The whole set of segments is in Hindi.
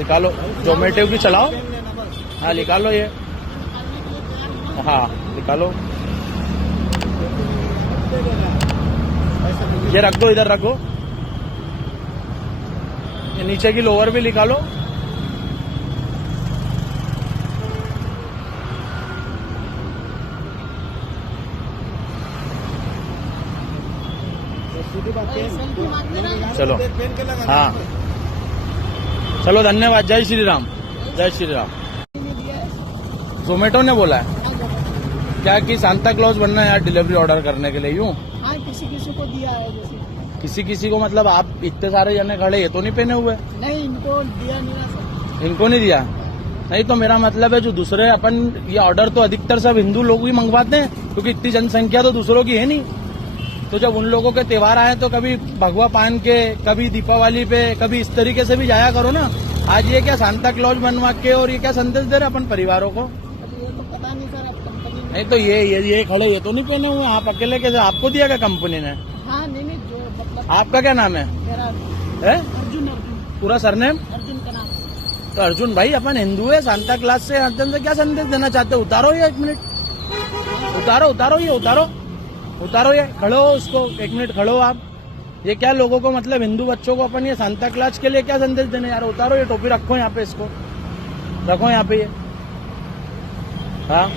निकालो, जोमेटो की चलाओ। हाँ निकालो ये, हाँ निकालो, ये रख दो, इधर रखो। ये नीचे की लोअर भी निकालो। चलो, हाँ चलो, धन्यवाद। जय श्री राम, जय श्री राम। जोमेटो ने बोला है क्या कि सांता क्लॉज बनना है यार डिलीवरी ऑर्डर करने के लिए? यूं हाँ, किसी किसी को दिया है। जैसे किसी किसी को मतलब आप इतने सारे जने खड़े, ये तो नहीं पहने हुए? नहीं, इनको दिया नहीं ना। इनको नहीं दिया? नहीं तो मेरा मतलब है जो दूसरे अपन ये ऑर्डर तो अधिकतर सब हिंदू लोग ही मंगवाते हैं, क्योंकि इतनी जनसंख्या तो दूसरों की है नहीं। तो जब उन लोगों के त्योहार आए तो कभी भगवा पान के, कभी दीपावली पे, कभी इस तरीके से भी जाया करो ना। आज ये क्या सांता क्लॉज बनवा के और ये क्या संदेश दे रहे अपन परिवारों को? ये तो पता नहीं सर, अब कंपनी नहीं तो ये खड़े, ये तो नहीं पहने हुए। आप अकेले कैसे? आपको दिया क्या कंपनी ने? हाँ नहीं, जो मतलब आपका क्या नाम है? मेरा है? अर्जुन। पूरा सरनेम? अर्जुन का नाम। तो अर्जुन भाई, अपन हिंदू है, सांता क्लॉज से अर्जुन से क्या संदेश देना चाहते हो? उतारो ये, एक मिनट उतारो ये, उतारो ये, खड़ो हो उसको, एक मिनट खड़ो आप। ये क्या लोगों को मतलब हिंदू बच्चों को अपन ये सांता क्लॉज के लिए क्या संदेश देने यार? उतारो ये टोपी, रखो यहाँ पे, इसको रखो यहाँ पे ये। हाँ,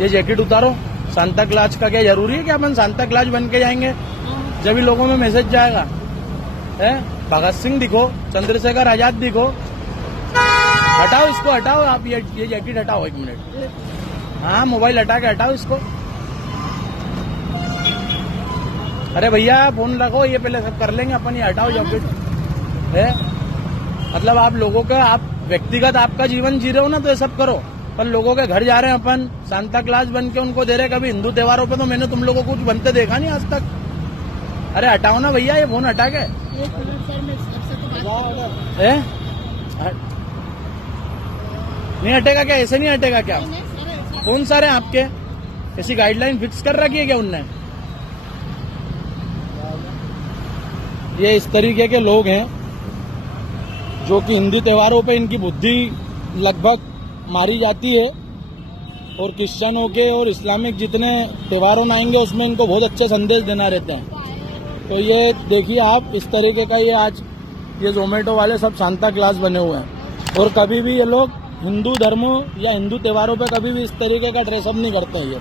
ये जैकेट उतारो। सांता क्लॉज का क्या जरूरी है कि अपन सांता क्लॉज बन के जाएंगे? जब भी लोगों में मैसेज जाएगा है, भगत सिंह दिखो, चंद्रशेखर आजाद दिखो। हटाओ इसको, हटाओ आप ये जैकेट हटाओ, एक मिनट। हाँ, मोबाइल हटा के हटाओ इसको। अरे भैया फोन रखो, ये पहले सब कर लेंगे अपन, ये हटाओ जैकेट है। मतलब आप लोगों का, आप व्यक्तिगत आपका जीवन जी रहे हो ना, तो ये सब करो। पर लोगों के घर जा रहे हैं अपन, सांता क्लॉज बन के उनको दे रहे। कभी हिंदू त्योहारों पे तो मैंने तुम लोगों को कुछ बनते देखा नहीं आज तक। अरे हटाओ ना भैया, ये फोन हटा के। एक मिनट सर, मैं सबसे तो बात नहीं हटेगा क्या? ऐसे नहीं हटेगा क्या? नहीं, सर, कौन सारे आपके ऐसी गाइडलाइन फिक्स कर रखी है क्या उनने? ये इस तरीके के लोग हैं जो कि हिंदू त्योहारों पे इनकी बुद्धि लगभग मारी जाती है, और क्रिश्चियनों के और इस्लामिक जितने त्योहारों में आएंगे उसमें इनको बहुत अच्छे संदेश देना रहते हैं। तो ये देखिए आप, इस तरीके का ये आज ये जोमेटो वाले सब सांता क्लॉज बने हुए हैं। और कभी भी ये लोग हिंदू धर्मों या हिंदू त्योहारों पे कभी भी इस तरीके का ड्रेसअप नहीं करते हैं ये।